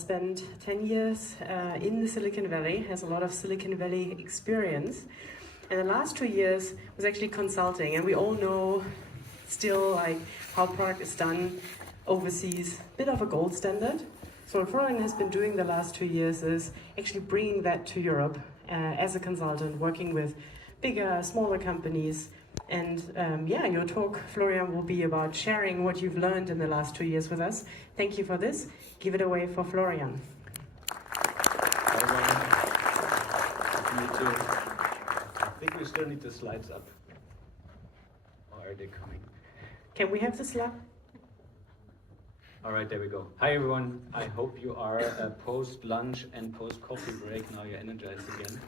Spent 10 years in the Silicon Valley, has a lot of Silicon Valley experience. And the last 2 years was actually consulting, and we all know still like how product is done overseas, bit of a gold standard. So what Florian has been doing the last 2 years is actually bringing that to Europe as a consultant, working with bigger, smaller companies. And your talk, Florian, will be about sharing what you've learned in the last 2 years with us. Thank you for this. Give it away for Florian. I think we still need the slides up. Or are they coming? Can we have the slide? All right, there we go. Hi, everyone. I hope you are post-lunch and post-coffee break. Now you're energized again.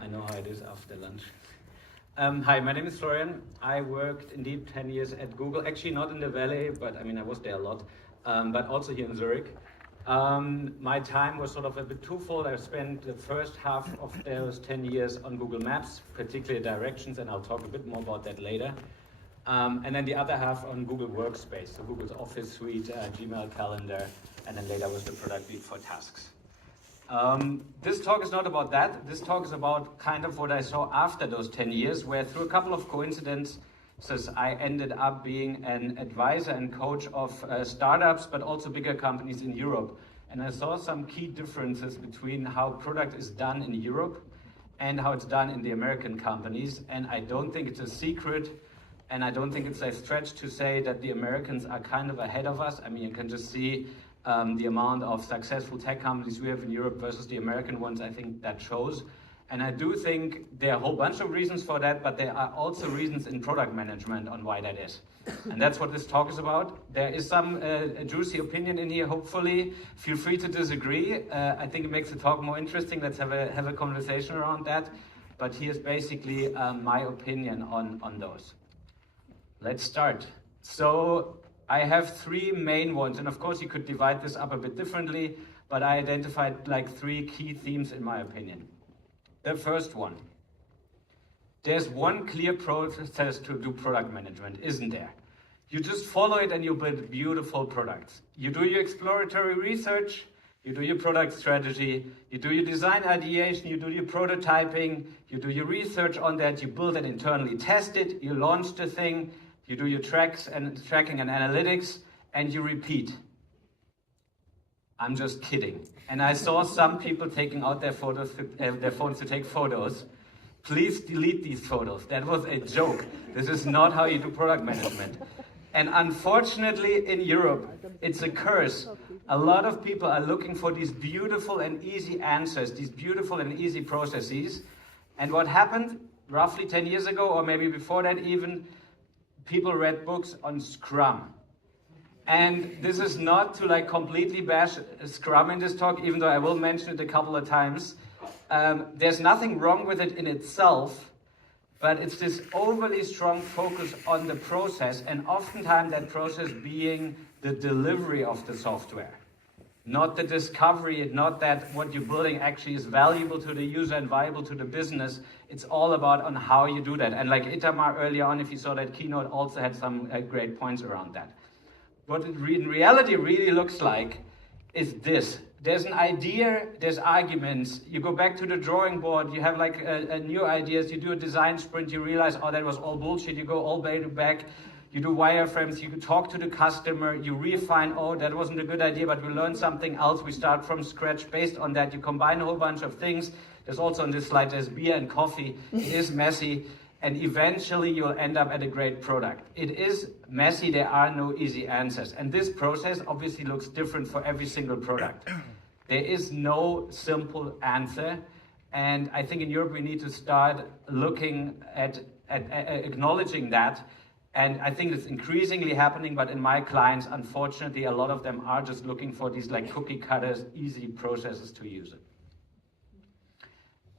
I know how it is after lunch. Hi, my name is Florian. I worked indeed 10 years at Google. Actually, not in the Valley, but I mean, I was there a lot. But also here in Zurich. My time was sort of a bit twofold. I spent the first half of those 10 years on Google Maps, particularly directions, and I'll talk a bit more about that later. And then the other half on Google Workspace, so Google's Office Suite, Gmail Calendar, and then later was the product lead for tasks. This talk is not about that. This talk is about kind of what I saw after those 10 years, where through a couple of coincidences, I ended up being an advisor and coach of startups, but also bigger companies in Europe. And I saw some key differences between how product is done in Europe and how it's done in the American companies. And I don't think it's a secret, and I don't think it's a stretch to say that the Americans are kind of ahead of us. I mean, you can just see the amount of successful tech companies we have in Europe versus the American ones. I think that shows. And I do think there are a whole bunch of reasons for that, but there are also reasons in product management on why that is. And that's what this talk is about. There is some juicy opinion in here, hopefully. Feel free to disagree. I think it makes the talk more interesting. Let's have a conversation around that. But here's basically my opinion on those. Let's start. So I have three main ones, and of course you could divide this up a bit differently, but I identified like three key themes in my opinion. The first one, there's one clear process to do product management, isn't there? You just follow it and you build beautiful products. You do your exploratory research, you do your product strategy, you do your design ideation, you do your prototyping, you do your research on that, you build it internally, test it, you launch the thing, you do your tracking and analytics, and you repeat. I'm just kidding. And I saw some people taking out their phones to take photos. Please delete these photos. That was a joke. This is not how you do product management. And unfortunately, in Europe, it's a curse. A lot of people are looking for these beautiful and easy answers, these beautiful and easy processes. And what happened roughly 10 years ago, or maybe before that even, people read books on Scrum. And this is not to like completely bash Scrum in this talk, even though I will mention it a couple of times. There's nothing wrong with it in itself, but it's this overly strong focus on the process, and oftentimes that process being the delivery of the software. Not the discovery, not that what you're building actually is valuable to the user and viable to the business. It's all about on how you do that. And like Itamar earlier on, if you saw that keynote, also had some great points around that. What it in reality really looks like is this. There's an idea, there's arguments. You go back to the drawing board, you have like new ideas, you do a design sprint, you realize, oh, that was all bullshit. You go all the way back, you do wireframes, you talk to the customer, you refine, oh, that wasn't a good idea, but we learned something else. We start from scratch based on that. You combine a whole bunch of things. There's also on this slide, there's beer and coffee. It is messy. And eventually you'll end up at a great product. It is messy, there are no easy answers. And this process obviously looks different for every single product. There is no simple answer. And I think in Europe we need to start looking at acknowledging that. And I think it's increasingly happening, but in my clients, unfortunately, a lot of them are just looking for these like cookie cutters, easy processes to use it.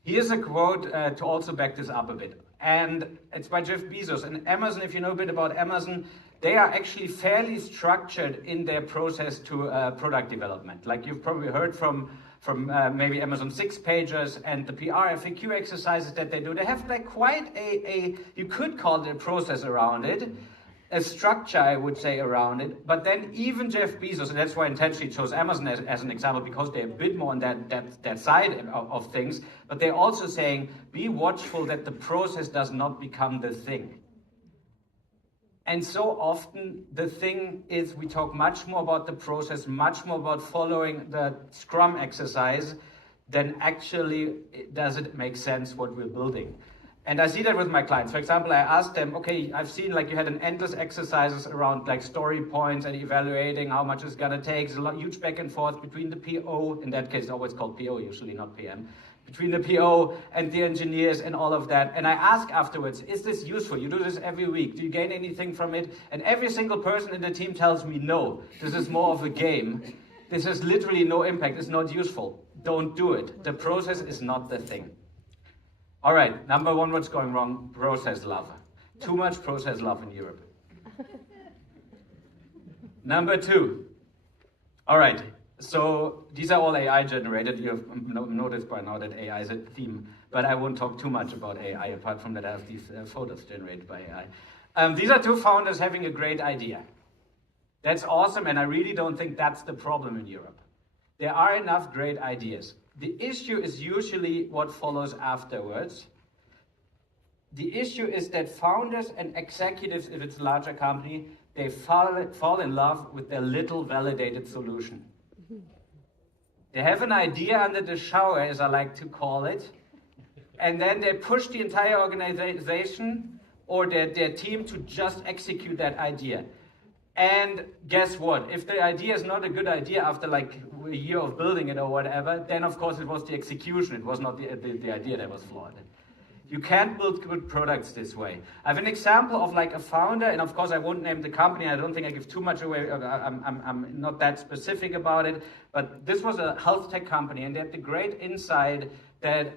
Here's a quote to also back this up a bit. And it's by Jeff Bezos. And Amazon, if you know a bit about Amazon, they are actually fairly structured in their process to product development. Like you've probably heard from maybe Amazon 6-pagers and the PR FAQ exercises that they do. They have like quite you could call it a process around it. a structure, I would say, around it. But then even Jeff Bezos, and that's why I intentionally chose Amazon as an example, because they're a bit more on that side of things, but they're also saying, be watchful that the process does not become the thing. And so often the thing is we talk much more about the process, much more about following the Scrum exercise than actually does it make sense what we're building. And I see that with my clients. For example, I asked them, okay, I've seen like you had an endless exercises around like story points and evaluating how much it's gonna take. There's a lot, huge back and forth between the PO, in that case it's always called PO, usually not PM, between the PO and the engineers and all of that. And I ask afterwards, is this useful? You do this every week. Do you gain anything from it? And every single person in the team tells me, no, this is more of a game. This has literally no impact. It's not useful. Don't do it. The process is not the thing. All right, number one, what's going wrong? Process love. Too much process love in Europe. Number two. All right, so these are all AI generated. You have noticed by now that AI is a theme, but I won't talk too much about AI apart from that I have these photos generated by AI. These are two founders having a great idea. That's awesome, and I really don't think that's the problem in Europe. There are enough great ideas. The issue is usually what follows afterwards. The issue is that founders and executives, if it's a larger company, they fall in love with their little validated solution. They have an idea under the shower, as I like to call it, and then they push the entire organization or their team to just execute that idea. And guess what? If the idea is not a good idea after like a year of building it or whatever, then of course it was the execution. It was not the idea that was flawed. You can't build good products this way. I have an example of like a founder, and of course I won't name the company. I don't think I give too much away. I'm not that specific about it. But this was a health tech company, and they had the great insight that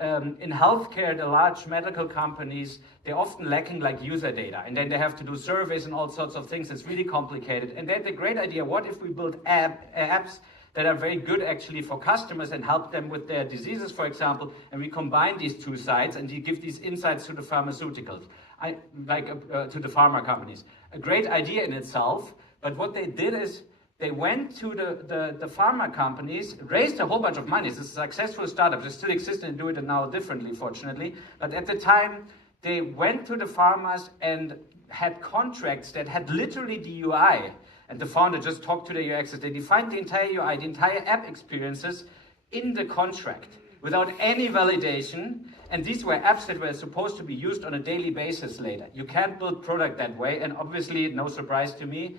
in healthcare, the large medical companies, they're often lacking like user data, and then they have to do surveys and all sorts of things. It's really complicated. And they had the great idea, what if we build apps that are very good actually for customers and help them with their diseases, for example, and we combine these two sides and you give these insights to the pharmaceuticals, to the pharma companies. A great idea in itself, but what they did is they went to the pharma companies, raised a whole bunch of money. It's a successful startup. They still exist and do it now differently, fortunately. But at the time, they went to the pharmas and had contracts that had literally the UI. And the founder just talked to the UXs. They defined the entire UI, the entire app experiences in the contract without any validation. And these were apps that were supposed to be used on a daily basis later. You can't build product that way. And obviously, no surprise to me,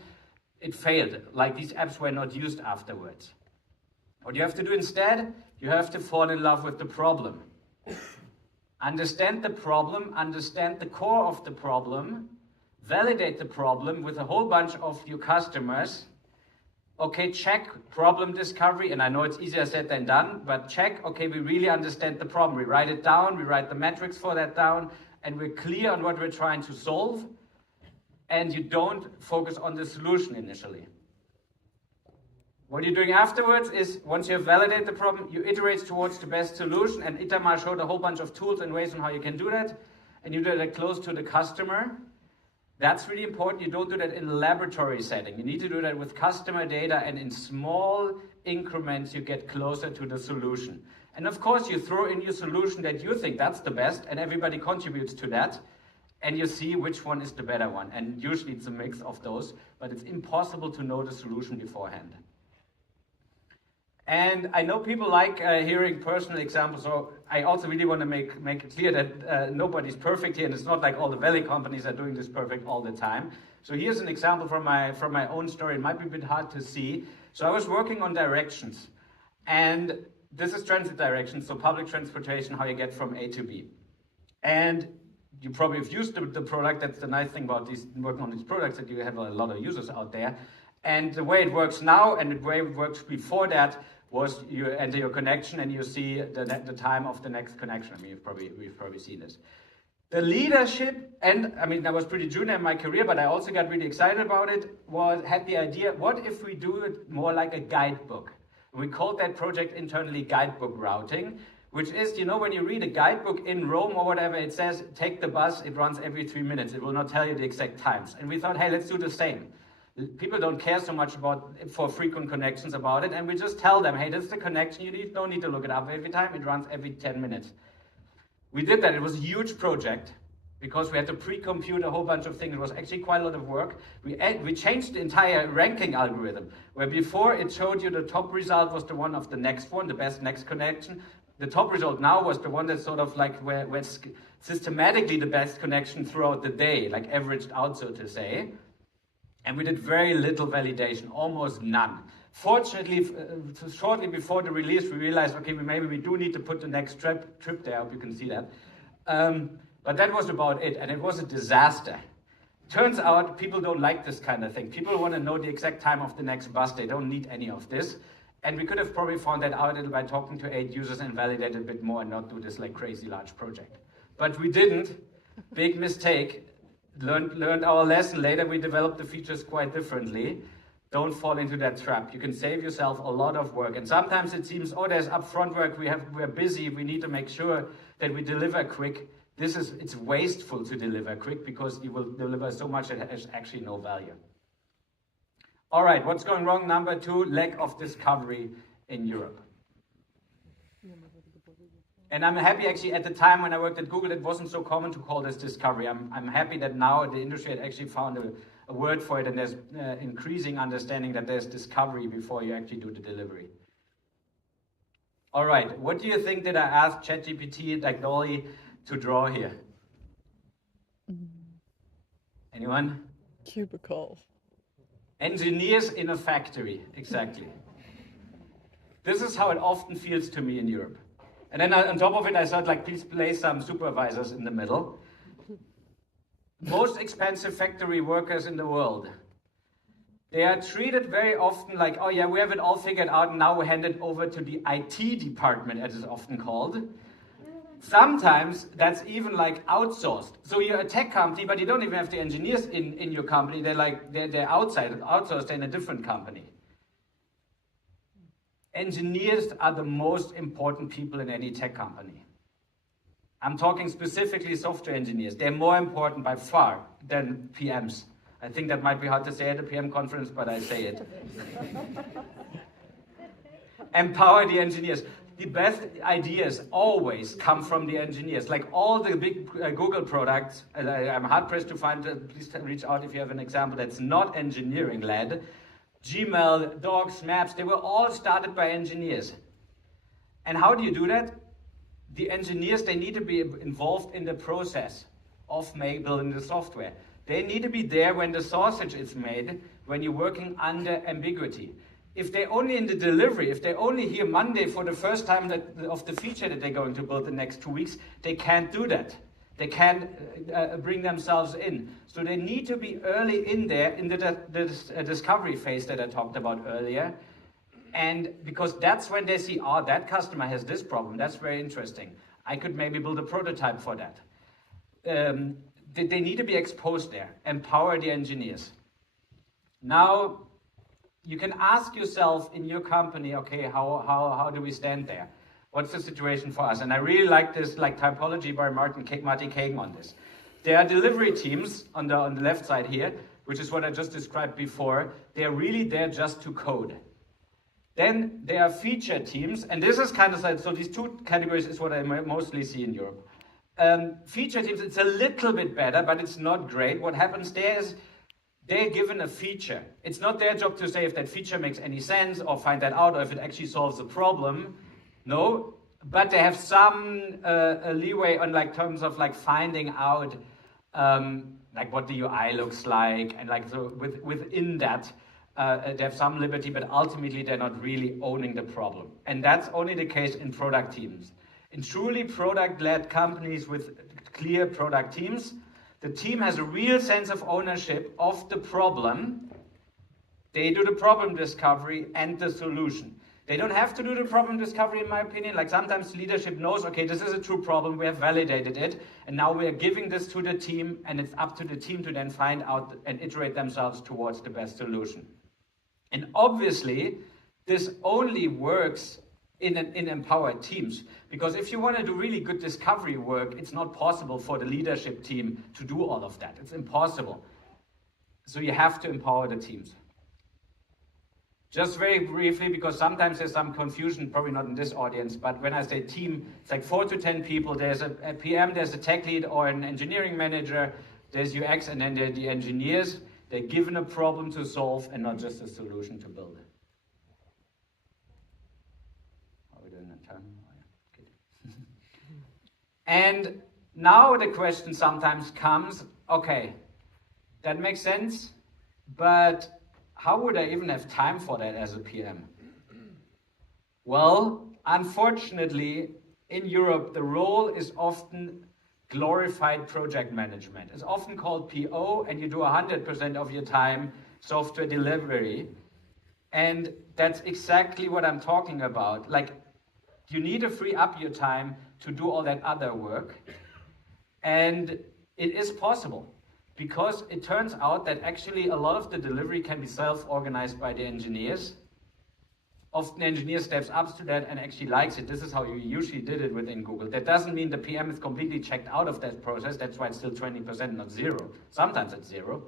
it failed. Like these apps were not used afterwards. What you have to do instead, you have to fall in love with the problem. Understand the problem, understand the core of the problem, validate the problem with a whole bunch of your customers. Okay, check problem discovery, and I know it's easier said than done, but check, okay, we really understand the problem. We write it down, we write the metrics for that down, and we're clear on what we're trying to solve. And you don't focus on the solution initially. What you're doing afterwards is, once you have validated the problem, you iterate towards the best solution, and Itamar showed a whole bunch of tools and ways on how you can do that, and you do that close to the customer. That's really important. You don't do that in a laboratory setting. You need to do that with customer data, and in small increments you get closer to the solution. And of course you throw in your solution that you think that's the best, and everybody contributes to that. And you see which one is the better one. And usually it's a mix of those, but it's impossible to know the solution beforehand. And I know people like hearing personal examples, so I also really want to make it clear that nobody's perfect here, and it's not like all the Valley companies are doing this perfect all the time. So here's an example from my own story. It might be a bit hard to see. So I was working on directions, and this is transit directions, so public transportation, how you get from A to B. And you probably have used the product. That's the nice thing about working on these products, that you have a lot of users out there. And the way it works now and the way it works before that was you enter your connection and you see the time of the next connection. I mean, we've probably seen this. The leadership, and I mean, I was pretty junior in my career, but I also got really excited about it, had the idea, what if we do it more like a guidebook? We called that project internally guidebook routing, which is, you know, when you read a guidebook in Rome or whatever, it says, take the bus, it runs every 3 minutes. It will not tell you the exact times. And we thought, hey, let's do the same. People don't care so much for frequent connections about it, and we just tell them, hey, this is the connection you need, don't need to look it up every time, it runs every 10 minutes. We did that. It was a huge project because we had to pre-compute a whole bunch of things. It was actually quite a lot of work. We changed the entire ranking algorithm, where before it showed you the top result was the one of the next one, the best next connection. The top result now was the one that's sort of like where it's systematically the best connection throughout the day, like averaged out, so to say. And we did very little validation, almost none. Fortunately, shortly before the release, we realized, okay, maybe we do need to put the next trip there. I hope you can see that. But that was about it, and it was a disaster. Turns out people don't like this kind of thing. People want to know the exact time of the next bus. They don't need any of this. And we could have probably found that out by talking to 8 users and validate a bit more and not do this like crazy large project. But we didn't. Big mistake. Learned our lesson. Later we developed the features quite differently. Don't fall into that trap. You can save yourself a lot of work. And sometimes it seems, oh, there's upfront work. We're busy. We need to make sure that we deliver quick. It's wasteful to deliver quick because you will deliver so much that has actually no value. All right, what's going wrong? Number 2, lack of discovery in Europe. And I'm happy actually at the time when I worked at Google, it wasn't so common to call this discovery. I'm happy that now the industry had actually found a word for it, and there's increasing understanding that there's discovery before you actually do the delivery. All right, what do you think that I asked ChatGPT, like Dolly, to draw here? Anyone? Cubicle. Engineers in a factory, exactly. This is how it often feels to me in Europe. And then on top of it, I thought, like, please place some supervisors in the middle. Most expensive factory workers in the world. They are treated very often like, oh yeah, we have it all figured out, and now we hand it over to the IT department, as it's often called. Sometimes that's even like outsourced. So you're a tech company, but you don't even have the engineers in your company. They're outsourced in a different company. Engineers are the most important people in any tech company. I'm talking specifically software engineers. They're more important by far than PMs. I think that might be hard to say at a PM conference, but I say it. Empower the engineers. The best ideas always come from the engineers. Like all the big Google products, I'm hard pressed to find, please reach out if you have an example that's not engineering led. Gmail, Docs, Maps, they were all started by engineers. And how do you do that? The engineers, they need to be involved in the process of building the software. They need to be there when the sausage is made, when you're working under ambiguity. If they're only in the delivery, if they're only here Monday for the first time of the feature that they're going to build the next 2 weeks, they can't do that. They can't bring themselves in. So they need to be early in there in the discovery phase that I talked about earlier. And because that's when they see, oh, that customer has this problem. That's very interesting. I could maybe build a prototype for that. They need to be exposed there. Empower the engineers. Now, you can ask yourself in your company, okay, how do we stand there? What's the situation for us? And I really like this typology by Marty Kagan on this. There are delivery teams on the left side here, which is what I just described before. They're really there just to code. Then there are feature teams, and this is kind of like, so these two categories is what I mostly see in Europe. Feature teams, it's a little bit better, but it's not great. What happens there is they're given a feature. It's not their job to say if that feature makes any sense or find that out or if it actually solves a problem. No, but they have some leeway on like terms of like finding out like what the UI looks like, and like so within that they have some liberty, but ultimately they're not really owning the problem. And that's only the case in product teams. In truly product-led companies with clear product teams, the team has a real sense of ownership of the problem. They do the problem discovery and the solution. They don't have to do the problem discovery, in my opinion. Like sometimes leadership knows, okay, this is a true problem, we have validated it, and now we are giving this to the team, and it's up to the team to then find out and iterate themselves towards the best solution. And obviously, this only works in empowered teams. Because if you want to do really good discovery work, it's not possible for the leadership team to do all of that. It's impossible. So you have to empower the teams. Just very briefly, because sometimes there's some confusion, probably not in this audience, but when I say team, it's like 4 to 10 people. There's a PM, there's a tech lead or an engineering manager, there's UX, and then there are the engineers. They're given a problem to solve and not just a solution to build. Are we doing a turn? Oh, yeah. Good. And now the question sometimes comes, okay, that makes sense, but how would I even have time for that as a PM? Well, unfortunately, in Europe, the role is often glorified project management. It's often called PO, and you do 100% of your time software delivery. And that's exactly what I'm talking about. Like, you need to free up your time to do all that other work. And it is possible. Because it turns out that actually a lot of the delivery can be self-organized by the engineers. Often the engineer steps up to that and actually likes it. This is how you usually did it within Google. That doesn't mean the PM is completely checked out of that process. That's why it's still 20%, not 0. Sometimes it's 0.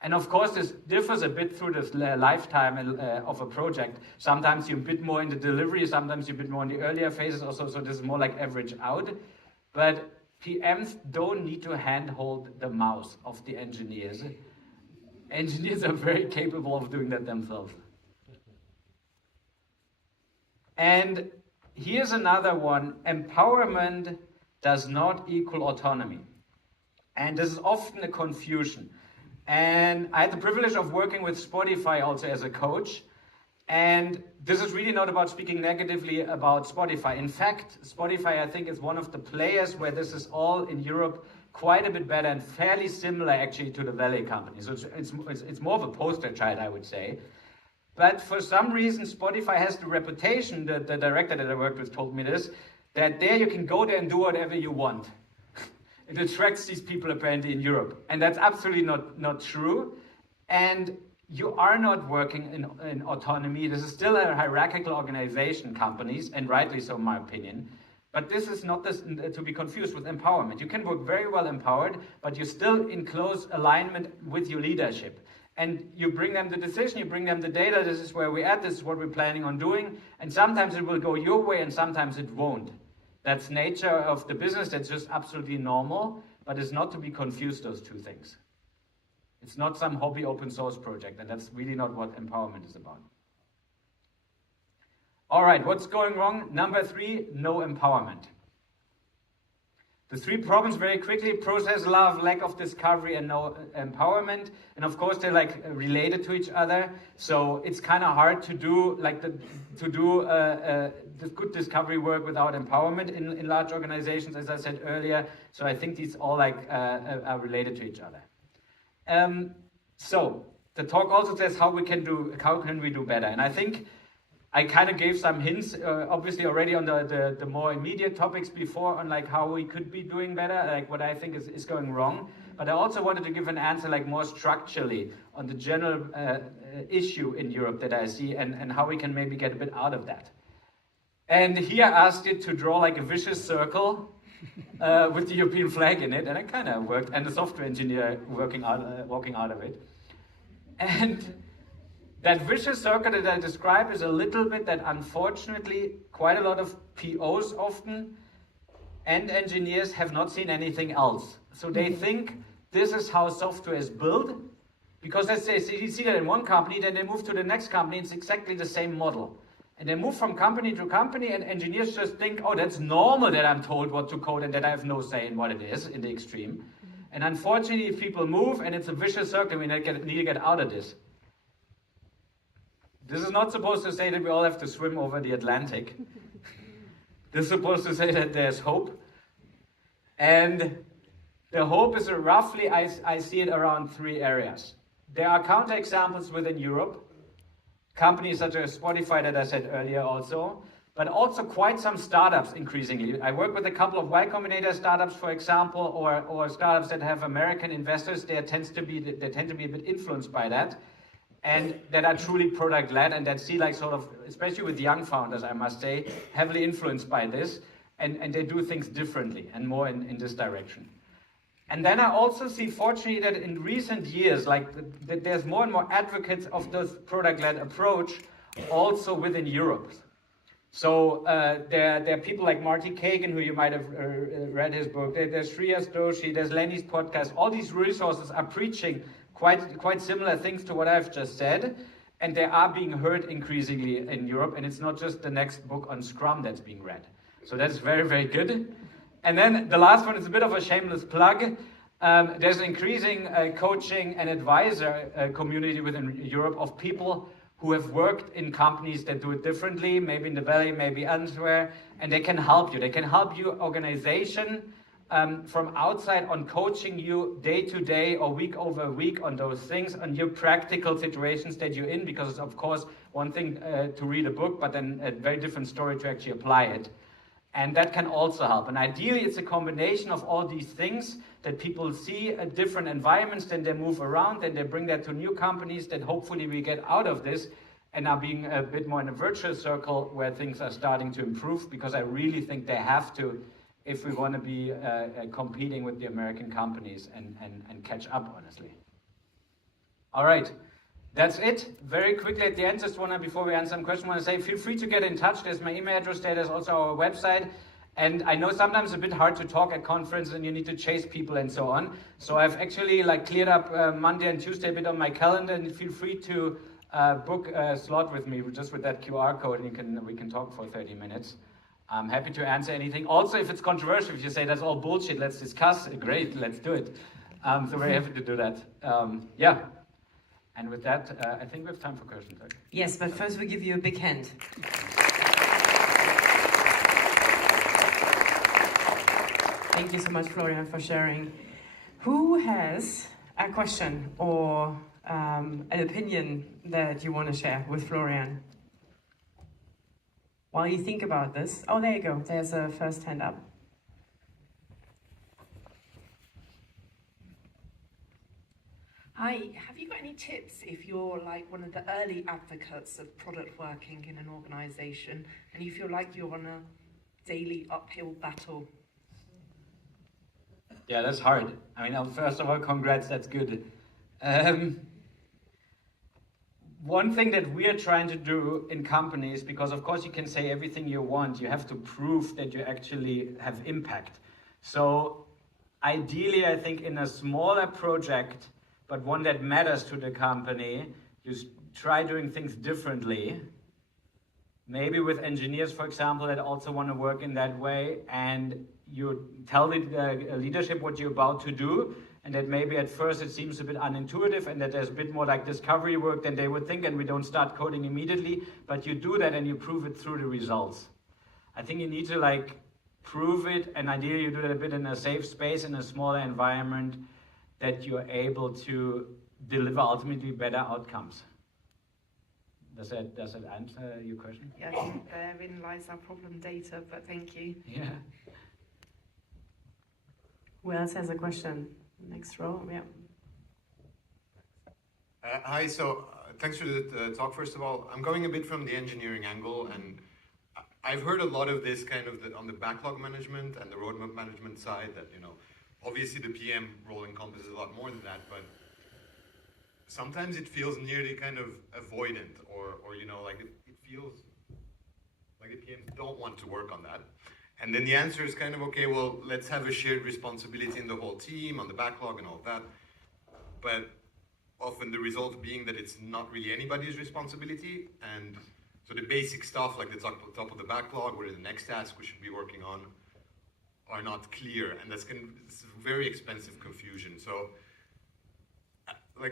And of course, this differs a bit through the lifetime of a project. Sometimes you're a bit more in the delivery, sometimes you're a bit more in the earlier phases also. So this is more like average out. But PMs don't need to handhold the mouse of the engineers. Engineers are very capable of doing that themselves. And here's another one. Empowerment does not equal autonomy. And this is often a confusion. And I had the privilege of working with Spotify also as a coach. And this is really not about speaking negatively about Spotify. In fact, Spotify, I think, is one of the players where this is all in Europe quite a bit better and fairly similar actually to the Valley company. So it's more of a poster child, I would say. But for some reason, Spotify has the reputation, the director that I worked with told me this, that there you can go there and do whatever you want. It attracts these people apparently in Europe. And that's absolutely not true. And you are not working in autonomy. This is still a hierarchical organization, companies, and rightly so in my opinion. But this is not to be confused with empowerment. You can work very well empowered, but you're still in close alignment with your leadership. And you bring them the decision, you bring them the data, this is where we're at, this is what we're planning on doing. And sometimes it will go your way and sometimes it won't. That's nature of the business, that's just absolutely normal, but it's not to be confused, those two things. It's not some hobby open source project, and that's really not what empowerment is about. All right, what's going wrong? Number 3, no empowerment. The 3 problems very quickly: process love, lack of discovery, and no empowerment. And of course, they're like related to each other. So it's kind of hard to do the good discovery work without empowerment in large organizations, as I said earlier. So I think these all are related to each other. So the talk also says how can we do better, and I think I kind of gave some hints, obviously already on the more immediate topics before on like how we could be doing better, like what I think is going wrong. But I also wanted to give an answer like more structurally on the general issue in Europe that I see and how we can maybe get a bit out of that. And here I asked it to draw like a vicious circle with the European flag in it, and it kind of worked, and the software engineer walking out of it. And that vicious circle that I describe is a little bit that unfortunately quite a lot of POs often and engineers have not seen anything else. So they think this is how software is built, because let's say you see that in one company, then they move to the next company, it's exactly the same model. And they move from company to company, and engineers just think, oh, that's normal that I'm told what to code and that I have no say in what it is in the extreme. And unfortunately, if people move and it's a vicious circle, we need to get out of this. This is not supposed to say that we all have to swim over the Atlantic. This is supposed to say that there's hope. And the hope is roughly, I see it around 3 areas. There are counterexamples within Europe. Companies such as Spotify that I said earlier also, but also quite some startups increasingly. I work with a couple of Y Combinator startups, for example, or startups that have American investors. They tend to be a bit influenced by that. and that are truly product-led and that see like sort of, especially with young founders, I must say, heavily influenced by this, and they do things differently and more in this direction. And then I also see, fortunately, that in recent years, that there's more and more advocates of this product-led approach also within Europe. So there are people like Marty Kagan, who you might have read his book. There's Shreyas Doshi, there's Lenny's podcast. All these resources are preaching quite similar things to what I've just said, and they are being heard increasingly in Europe. And it's not just the next book on Scrum that's being read. So that's very, very good. And then the last one is a bit of a shameless plug. There's an increasing coaching and advisor community within Europe of people who have worked in companies that do it differently, maybe in the Valley, maybe elsewhere, and they can help you. They can help you organization from outside on coaching you day to day or week over week on those things, on your practical situations that you're in, because it's of course one thing to read a book, but then a very different story to actually apply it. And that can also help. And ideally, it's a combination of all these things that people see different environments, then they move around, then they bring that to new companies, that hopefully we get out of this and are being a bit more in a virtuous circle where things are starting to improve, because I really think they have to if we want to be competing with the American companies and catch up, honestly. All right. That's it. Very quickly at the end, just before we answer some questions, I want to say feel free to get in touch. There's my email address there. There's also our website. And I know sometimes it's a bit hard to talk at conferences and you need to chase people and so on. So I've actually cleared up Monday and Tuesday a bit on my calendar, and feel free to book a slot with me just with that QR code, and we can talk for 30 minutes. I'm happy to answer anything. Also, if it's controversial, if you say that's all bullshit, let's discuss. Great, let's do it. So very happy to do that. Yeah. And with that, I think we have time for questions. Right? Yes, but first we give you a big hand. Thank you so much, Florian, for sharing. Who has a question or an opinion that you want to share with Florian? While you think about this. Oh, there you go. There's a first hand up. Hi, have you got any tips if you're like one of the early advocates of product working in an organisation and you feel like you're on a daily uphill battle? Yeah, that's hard. I mean, first of all, congrats, that's good. One thing that we are trying to do in companies, because of course you can say everything you want, you have to prove that you actually have impact. So ideally, I think in a smaller project, but one that matters to the company, you try doing things differently. Maybe with engineers, for example, that also want to work in that way, and you tell the leadership what you're about to do, and that maybe at first it seems a bit unintuitive and that there's a bit more like discovery work than they would think, and we don't start coding immediately, but you do that and you prove it through the results. I think you need to prove it, and ideally you do that a bit in a safe space, in a smaller environment, that you're able to deliver ultimately better outcomes. Does that answer your question? Yeah, I think therein lies our problem data, but thank you. Yeah. Who else has a question? Next row, yeah. Hi, so thanks for the talk, first of all. I'm going a bit from the engineering angle, and I've heard a lot of this kind of on the backlog management and the roadmap management side that, obviously the PM role encompasses a lot more than that, but sometimes it feels nearly kind of avoidant, or it feels like the PMs don't want to work on that. And then the answer is kind of, okay, well, let's have a shared responsibility in the whole team on the backlog and all that. But often the result being that it's not really anybody's responsibility. And so the basic stuff, like the top of the backlog, what are the next tasks we should be working on, are not clear. And it's very expensive confusion. So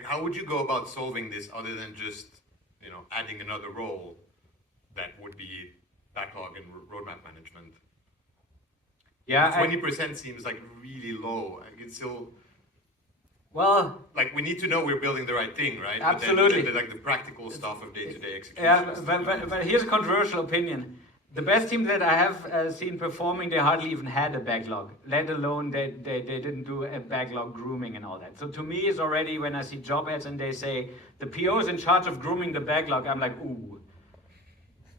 how would you go about solving this other than just, adding another role that would be backlog and roadmap management? Yeah, 20% seems like really low. It's still, well, we need to know we're building the right thing, right? Absolutely. But then the practical stuff of day-to-day execution. Yeah, but here's a controversial opinion. The best team that I have seen performing, they hardly even had a backlog, let alone they didn't do a backlog grooming and all that. So to me, it's already, when I see job ads and they say, the PO is in charge of grooming the backlog, I'm like, ooh.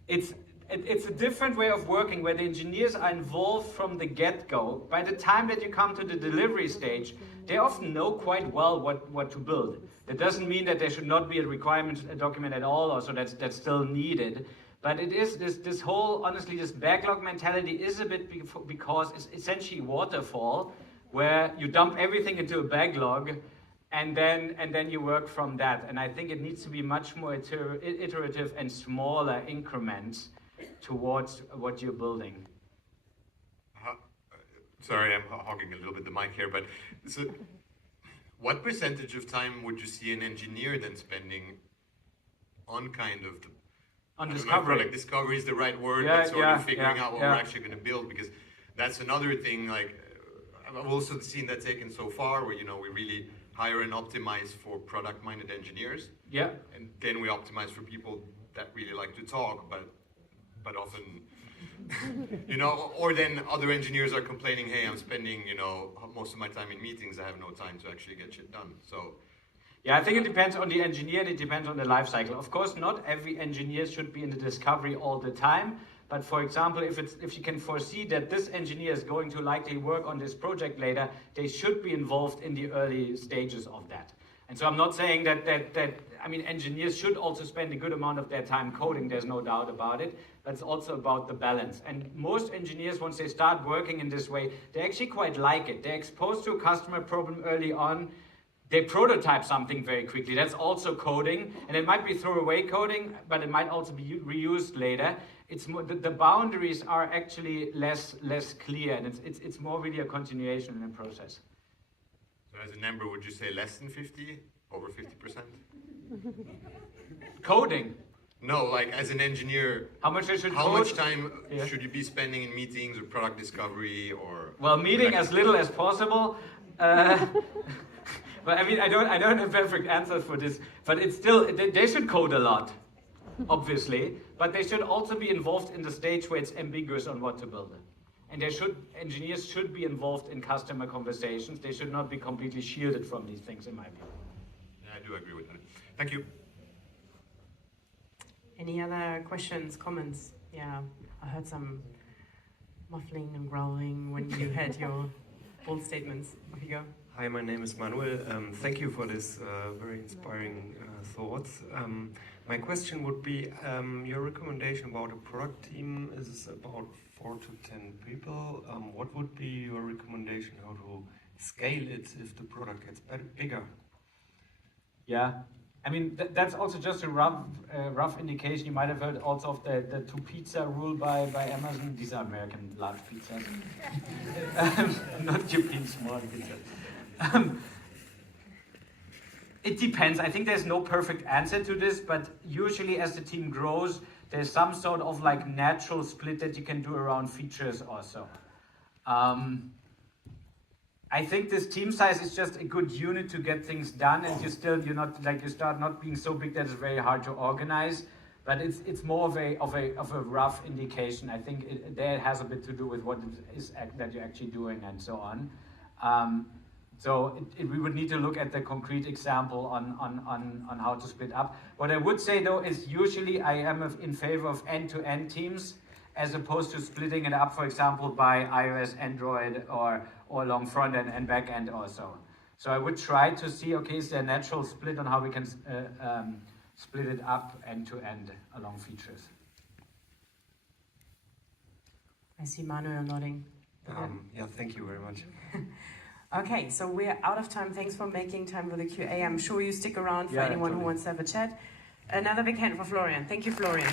It's a different way of working where the engineers are involved from the get-go. By the time that you come to the delivery stage, they often know quite well what to build. That doesn't mean that there should not be a requirement document at all, or so that's still needed. But it is this whole, honestly, this backlog mentality is a bit because it's essentially waterfall, where you dump everything into a backlog, and then you work from that. And I think it needs to be much more iterative and smaller increments towards what you're building. Sorry, I'm hogging a little bit the mic here, but so what percentage of time would you see an engineer then spending on kind of the Discovery. Product discovery is the right word, Yeah, but sort of figuring out what we're actually going to build, because that's another thing. Like, I've also seen that taken so far, where we really hire and optimize for product-minded engineers. Yeah. And then we optimize for people that really like to talk, but often, or then other engineers are complaining, hey, I'm spending, most of my time in meetings, I have no time to actually get shit done. So. Yeah, I think it depends on the engineer, and it depends on the life cycle. Of course, not every engineer should be in the discovery all the time. But for example, if you can foresee that this engineer is going to likely work on this project later, they should be involved in the early stages of that. And so I'm not saying that engineers should also spend a good amount of their time coding, there's no doubt about it, but it's also about the balance. And most engineers, once they start working in this way, they actually quite like it. They're exposed to a customer problem early on. They prototype something very quickly. That's also coding, and it might be throwaway coding, but it might also be reused later. It's more, the boundaries are actually less clear, and it's more really a continuation in the process. So as a number, would you say less than 50, over 50%? Coding? No, like as an engineer, how much time should you be spending in meetings or product discovery or? Well, meeting as little as possible. But I don't have perfect answers for this, but it's still, they should code a lot, obviously, but they should also be involved in the stage where it's ambiguous on what to build. And engineers should be involved in customer conversations. They should not be completely shielded from these things, in my view. Yeah, I do agree with that. Thank you. Any other questions, comments? Yeah, I heard some muffling and growling when you had your bold statements. Off you go. Hi, my name is Manuel. Thank you for this very inspiring thoughts. My question would be, your recommendation about a product team is about 4 to 10 people. What would be your recommendation how to scale it if the product gets bigger? Yeah, that's also just a rough indication. You might have heard also of the 2 pizza rule by Amazon. These are American large pizzas, not European small pizzas. It depends. I think there's no perfect answer to this, but usually as the team grows, there's some sort of like natural split that you can do around features or so. I think this team size is just a good unit to get things done, and you start not being so big that it's very hard to organize. But it's more of a rough indication. I think that has a bit to do with what it is that you're actually doing and so on. So we would need to look at the concrete example on how to split up. What I would say though is usually I am in favor of end-to-end teams as opposed to splitting it up, for example, by iOS, Android, or along front end and back end or so. So I would try to see, okay, is there a natural split on how we can split it up end-to-end along features? I see Manuel nodding. Yeah, thank you very much. Okay, so we're out of time. Thanks for making time for the QA. I'm sure you stick around for anyone who wants to have a chat. Another big hand for Florian. Thank you, Florian.